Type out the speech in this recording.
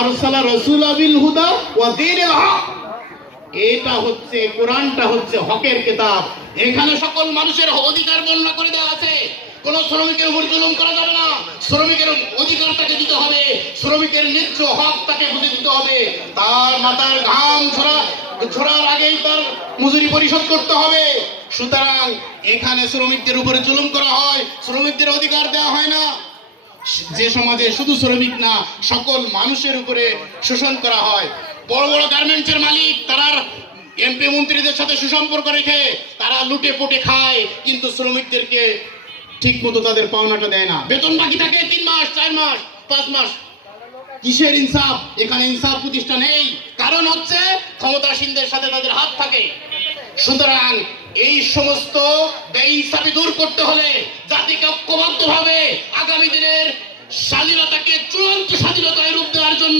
আরসালা রাসূলা বিল হুদা ওয়া দীনিল হক। এটা হচ্ছে কোরআনটা হচ্ছে হকের কিতাব। এখানে সকল মানুষের অধিকার বর্ণনা করে দেওয়া আছে। কোন শ্রমিকের উপর জুলুম করা যাবে না। শ্রমিকের অধিকার তাকে দিতে হবে, শ্রমিকের ন্যায্য হক তাকে বুঝে দিতে হবে। তার মাথার ঘাম ঝরার আগেই তার মজুরি পরিশোধ করতে হবে। সুতরাং এখানে শ্রমিকদের উপরে জুলুম করা হয়, শ্রমিকদের অধিকার দেওয়া হয় না। যে সমাজে শুধু শ্রমিক না সকল মানুষের উপরে শোষণ করা হয়। বড় বড় গার্মেন্টসের মালিক তারা এমপি মন্ত্রীদের সাথে সুসম্পর্ক রেখে তারা লুটে পুটে খায়, কিন্তু শ্রমিকদেরকে ঠিক মতো তাদের পাওনাটা দেয় না। বেতন বাকি থাকে 3 মাস, 4 মাস, 5 মাস। কিসের ইনসাফ? এখানে ইনসাফ প্রতিষ্ঠা নেই। কারণ হচ্ছে ক্ষমতাসীনদের সাথে তাদের হাত থাকে। সুতরাং এই সমস্ত বেইনসাফি দূর করতে হলে জাতিকে ঐক্যবদ্ধভাবে আগামী দিনের স্বাধীনতাকে চূড়ান্ত স্বাধীনতায় রূপ দেওয়ার জন্য